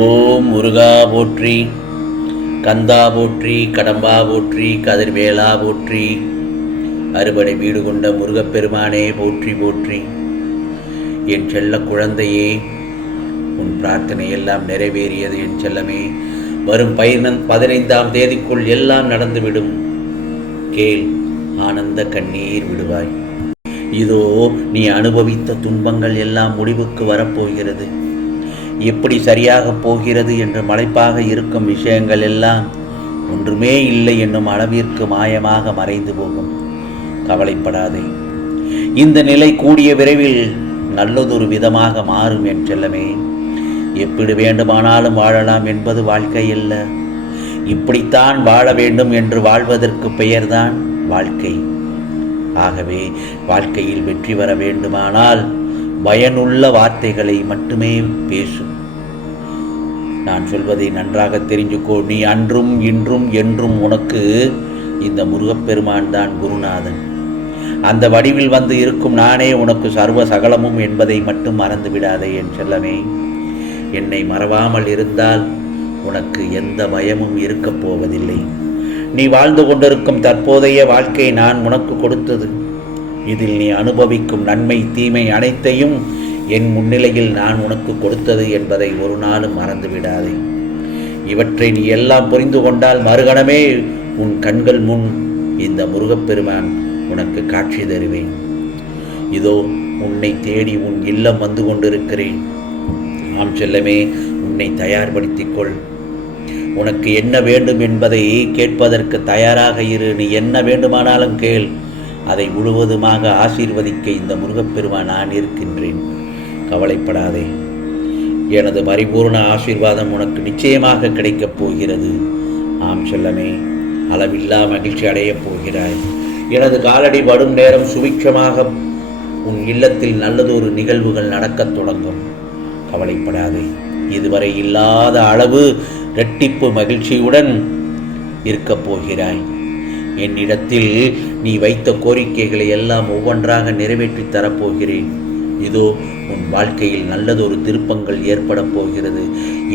ஓம் முருகா போற்றி கந்தா போற்றி கடம்பா போற்றி கதிர்வேலா போற்றி அறுபடை வீடு கொண்ட முருகப்பெருமானே போற்றி போற்றி. என் செல்ல குழந்தையே உன் பிரார்த்தனை எல்லாம் நிறைவேறியது என் செல்லமே. வரும் பதினந் பதினைந்தாம் தேதிக்குள் எல்லாம் நடந்துவிடும். கேள் ஆனந்த கண்ணீர் விடுவாய். இதோ நீ அனுபவித்த துன்பங்கள் எல்லாம் முடிவுக்கு வரப்போகிறது. எப்படி சரியாக போகிறது என்று மலைப்பாக இருக்கும் விஷயங்கள் எல்லாம் ஒன்றுமே இல்லை என்னும் அளவிற்கு மாயமாக மறைந்து போகும். கவலைப்படாதே. இந்த நிலை கூடிய விரைவில் நல்லதொரு விதமாக மாறும் என் செல்லமே. எப்படி வேண்டுமானாலும் வாழலாம் என்பது வாழ்க்கை அல்ல. இப்படித்தான் வாழ வேண்டும் என்று வாழ்வதற்கு பெயர்தான் வாழ்க்கை. ஆகவே வாழ்க்கையில் வெற்றி பெற வேண்டுமானால் பயனுள்ள வார்த்தைகளை மட்டுமே பேசும். நான் சொல்வதை நன்றாக தெரிஞ்சுக்கோ. நீ அன்றும் இன்றும் என்றும் உனக்கு இந்த முருகப்பெருமான் தான் குருநாதன். அந்த வடிவில் வந்து இருக்கும் நானே உனக்கு சர்வ சகலமும் என்பதை மட்டும் மறந்து விடாதே என் செல்லமே. என்னை மறவாமல் இருந்தால் உனக்கு எந்த பயமும் இருக்கப் போவதில்லை. நீ வாழ்ந்து கொண்டிருக்கும் தற்போதைய வாழ்க்கை நான் உனக்கு கொடுத்தது. இதில் நீ அனுபவிக்கும் நன்மை தீமை அனைத்தையும் என் முன்னிலையில் நான் உனக்கு கொடுத்தது என்பதை ஒரு நாளும் மறந்துவிடாதே. இவற்றை நீ எல்லாம் புரிந்து கொண்டால் மறுகணமே உன் கண்கள் முன் இந்த முருகப்பெருமான் உனக்கு காட்சி தருவேன். இதோ உன்னை தேடி உன் இல்லம் வந்து கொண்டிருக்கிறேன். ஆம் செல்லமே உன்னை தயார்படுத்திக் கொள் உனக்கு என்ன வேண்டும் என்பதை கேட்பதற்கு தயாராக இரு. நீ என்ன வேண்டுமானாலும் கேள். அதை முழுவதுமாக ஆசீர்வதிக்க இந்த முருகப்பெருமான் நான் இருக்கின்றேன். கவலைப்படாதே. எனது பரிபூர்ண ஆசீர்வாதம் உனக்கு நிச்சயமாக கிடைக்கப் போகிறது. ஆம் செல்லமே அளவில்லா மகிழ்ச்சி அடையப் போகிறாய். எனது காலடி வடும் நேரம் சுபிக்ஷமாக உன் இல்லத்தில் நல்லதொரு நிகழ்வுகள் நடக்கத் தொடங்கும். கவலைப்படாதே இதுவரை இல்லாத அளவு இரட்டிப்பு மகிழ்ச்சியுடன் இருக்கப் போகிறாய். என்னிடத்தில் நீ வைத்த கோரிக்கைகளை எல்லாம் ஒவ்வொன்றாக நிறைவேற்றி தரப்போகிறேன் இதோ உன் வாழ்க்கையில் நல்லதொரு திருப்பங்கள் ஏற்படப் போகிறது.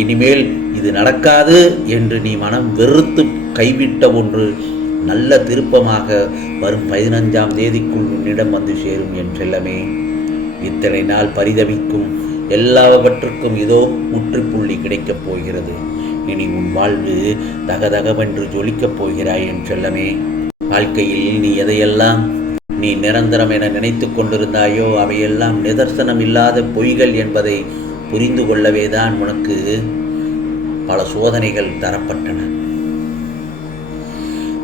இனிமேல் இது நடக்காது என்று நீ மனம் வெறுத்து கைவிட்ட ஒன்று நல்ல திருப்பமாக வரும் பதினஞ்சாம் தேதிக்குள் உன்னிடம் வந்து சேரும் என் செல்லமே. இத்தனை நாள் பரிதவிக்கும் எல்லாவற்றுக்கும் இதோ முற்றுப்புள்ளி கிடைக்கப் போகிறது. இனி உன் வாழ்வு தகதகவென்று ஜொலிக்கப் போகிறாய் என் செல்லமே. வாழ்க்கையில் நீ எதையெல்லாம் நீ நிரந்தரம் என நினைத்து கொண்டிருந்தாயோ? அவையெல்லாம் நிதர்சனம் இல்லாத பொய்கள் என்பதை புரிந்து கொள்ளவேதான் உனக்கு பல சோதனைகள் தரப்பட்டன.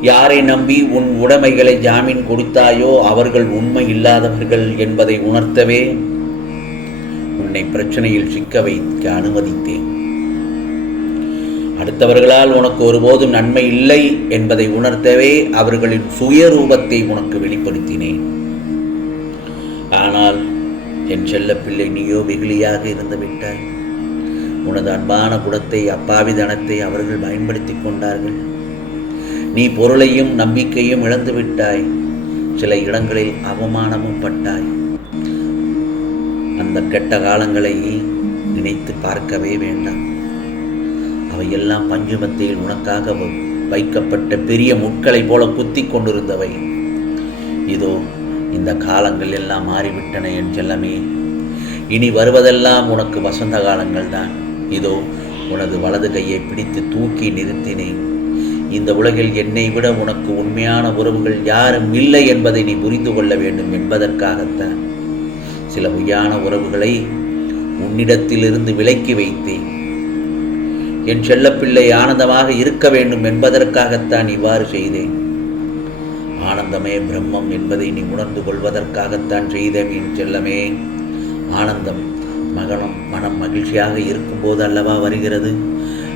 யாரை நம்பி உன் உடைமைகளை ஜாமீன் கொடுத்தாயோ? அவர்கள் உண்மை இல்லாதவர்கள் என்பதை உணர்த்தவே உன்னை பிரச்சனையில் சிக்க வைக்க அனுமதித்தேன். அடுத்தவர்களால் உனக்கு ஒருபோதும் நன்மை இல்லை என்பதை உணர்த்தவே அவர்களின் சுயரூபத்தை உனக்கு வெளிப்படுத்தினேன். ஆனால் என் செல்ல பிள்ளை நீயோ வெகுளியாக இருந்து விட்டாய். உனது அன்பான குடத்தை அப்பாவி தனத்தை அவர்கள் பயன்படுத்தி கொண்டார்கள். நீ பொருளையும் நம்பிக்கையும் இழந்து விட்டாய். சில இடங்களில் அவமானமும் பட்டாய். அந்த கெட்ட காலங்களை நினைத்து பார்க்கவே வேண்டாம். அவையெல்லாம் பஞ்சுமத்தையில் உனக்காக வைக்கப்பட்ட பெரிய முட்களைப் போல குத்தி கொண்டிருந்தவை. இதோ இந்த காலங்கள் எல்லாம் மாறிவிட்டன என் செல்லமே. இனி வருவதெல்லாம் உனக்கு வசந்த காலங்கள் தான். இதோ உனது வலது கையை பிடித்து தூக்கி நிறுத்தினேன். இந்த உலகில் என்னை விட உனக்கு உண்மையான உறவுகள் யாரும் இல்லை என்பதை நீ புரிந்து கொள்ள வேண்டும் என்பதற்காகத்தான். சில பொய்யான உறவுகளை உன்னிடத்திலிருந்து விலக்கி வைத்தேன். என் செல்லப்பிள்ளை ஆனந்தமாக இருக்க வேண்டும் என்பதற்காகத்தான் இவ்வாறு செய்தேன். ஆனந்தமே பிரம்மம் என்பதை நீ உணர்ந்து கொள்வதற்காகத்தான் செய்தேன் என் செல்லமே. ஆனந்தம் மகனம் மனம் மகிழ்ச்சியாக இருக்கும்போது அல்லவா வருகிறது?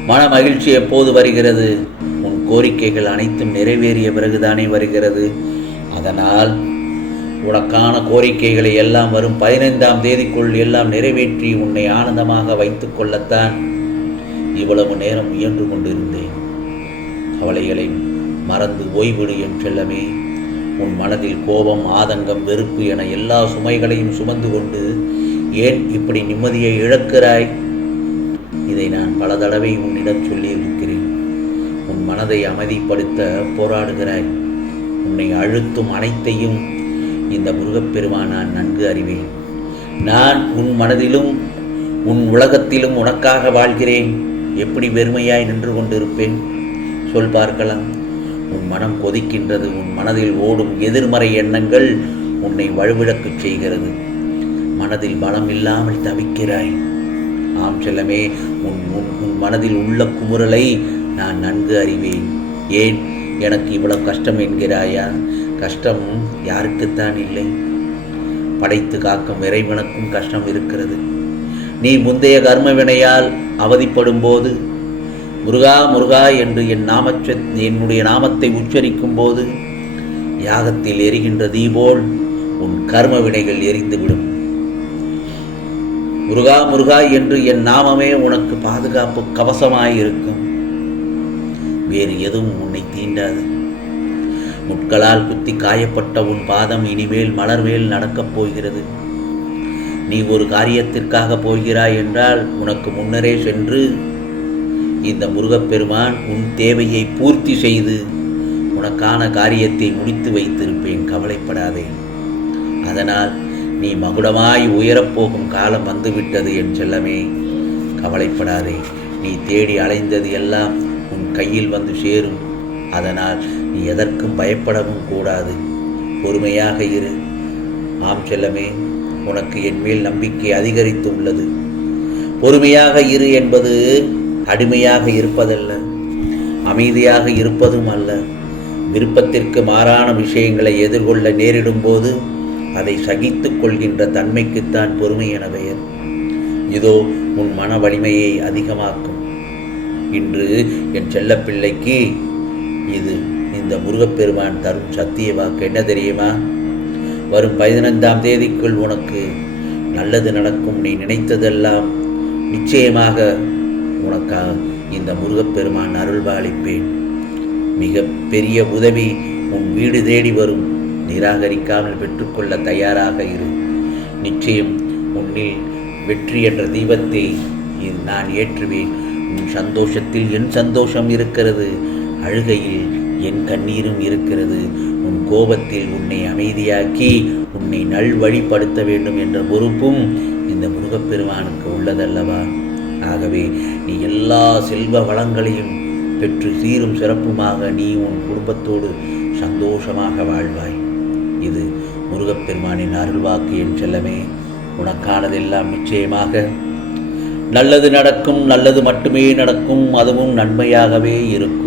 மன மகிழ்ச்சி எப்போது வருகிறது? உன் கோரிக்கைகள் அனைத்தும் நிறைவேறிய பிறகுதானே வருகிறது. அதனால் உனக்கான கோரிக்கைகளை எல்லாம் வரும் பதினைந்தாம் தேதிக்குள் எல்லாம் நிறைவேற்றி உன்னை ஆனந்தமாக வைத்துக் கொள்ளத்தான் இவ்வளவு நேரம் முயன்று கொண்டிருந்தேன். கவலைகளை மறந்து ஓய்விடு என்றெல்லமே உன் மனதில் கோபம் ஆதங்கம் வெறுப்பு என எல்லா சுமைகளையும் சுமந்து கொண்டு ஏன் இப்படி நிம்மதியை இழக்கிறாய்? இதை நான் பல தடவை உன்னிடம் சொல்லியிருக்கிறேன். உன் மனதை அமைதிப்படுத்த போராடுகிறாய். உன்னை அழுத்தும் அனைத்தையும் இந்த முருகப்பெருமான் நான் நன்கு அறிவேன். நான் உன் மனதிலும் உன் உலகத்திலும் உனக்காக வாழ்கிறேன். எப்படி வெறுமையாய் நின்று கொண்டிருப்பேன்? சொல் பார்க்கலாம். உன் மனம் கொதிக்கின்றது உன் மனதில் ஓடும் எதிர்மறை எண்ணங்கள் உன்னை வலுவிழக்கச் செய்கிறது. மனதில் பலம் இல்லாமல் தவிக்கிறாய். ஆம் செல்லமே உன் உன் உன் மனதில் உள்ள குமுறலை நான் நன்கு அறிவேன். ஏன்? எனக்கு இவ்வளவு கஷ்டம் என்கிறாயா? கஷ்டம் யாருக்குத்தான் இல்லை. படைத்து காக்கும் இறைவனுக்கும் கஷ்டம் இருக்கிறது. நீ முந்தைய கர்ம வினையால் அவதிப்படும் போது முருகா முருகா என்று என் நாமச்ச என்னுடைய நாமத்தை உச்சரிக்கும் போது யாகத்தில் எரிகின்ற தீபோல் உன் கர்ம வினைகள் எரிந்துவிடும். முருகா முருகா என்று என் நாமமே உனக்கு பாதுகாப்பு கவசமாயிருக்கும். வேறு எதுவும் உன்னை தீண்டாது. முட்களால் குத்தி காயப்பட்ட உன் பாதம் இனிமேல் மலர்வேல் நடக்கப் போகிறது நீ ஒரு காரியத்திற்காக போகிறாய் என்றால் உனக்கு முன்னரே சென்று இந்த முருகப்பெருமான் உன் தேவையை பூர்த்தி செய்து உனக்கான காரியத்தை முடித்து வைத்திருப்பேன். கவலைப்படாதே. அதனால் நீ மகுடமாய் உயரப்போகும் காலம் வந்துவிட்டது என் செல்லமே. கவலைப்படாதே. நீ தேடி அலைந்தது எல்லாம் உன் கையில் வந்து சேரும். அதனால் நீ எதற்கும் பயப்படவும் கூடாது. பொறுமையாக இரு. ஆம் செல்லமே. உனக்கு என் மேல் நம்பிக்கை அதிகரித்து உள்ளது. பொறுமையாக இரு என்பது அடிமையாக இருப்பதல்ல அமைதியாக இருப்பதும் அல்ல. விருப்பத்திற்கு மாறான விஷயங்களை எதிர்கொள்ள நேரிடும் போது அதை சகித்து கொள்கின்ற தன்மைக்குத்தான் பொறுமை என பெயர். இதோ உன் மன வலிமையை அதிகமாக்கும். இன்று என் செல்லப்பிள்ளைக்கு இது இந்த முருகப்பெருமான் தரும் சத்திய வாக்கு. என்ன தெரியுமா? வரும் பதினைந்தாம் தேதிக்குள் உனக்கு நல்லது நடக்கும். நீ நினைத்ததெல்லாம் நிச்சயமாக உனக்காக இந்த முருகப்பெருமான் அருள்பாலிப்பேன். மிக பெரிய உதவி உன் வீடு தேடி வரும். நிராகரிக்காமல் பெற்றுக்கொள்ள தயாராக இரு. நிச்சயம் உன்னில் வெற்றி என்ற தீபத்தை நான் ஏற்றுவேன். உன் சந்தோஷத்தில் என் சந்தோஷம் இருக்கிறது. அழுகையில் என் கண்ணீரும் இருக்கிறது. உன் கோபத்தில் உன்னை அமைதியாக்கி உன்னை நல்வழிப்படுத்த வேண்டும் என்ற பொறுப்பும் இந்த முருகப்பெருமானுக்கு உள்ளதல்லவா? ஆகவே நீ எல்லா செல்வ வளங்களையும் பெற்று சீரும் சிறப்புமாக நீ உன் குடும்பத்தோடு சந்தோஷமாக வாழ்வாய். இது முருகப்பெருமானின் அருள்வாக்கு என் செல்லமே. உனக்கானதெல்லாம் நிச்சயமாக நல்லது நடக்கும் நல்லது மட்டுமே நடக்கும் அதுவும் நன்மையாகவே இருக்கும்.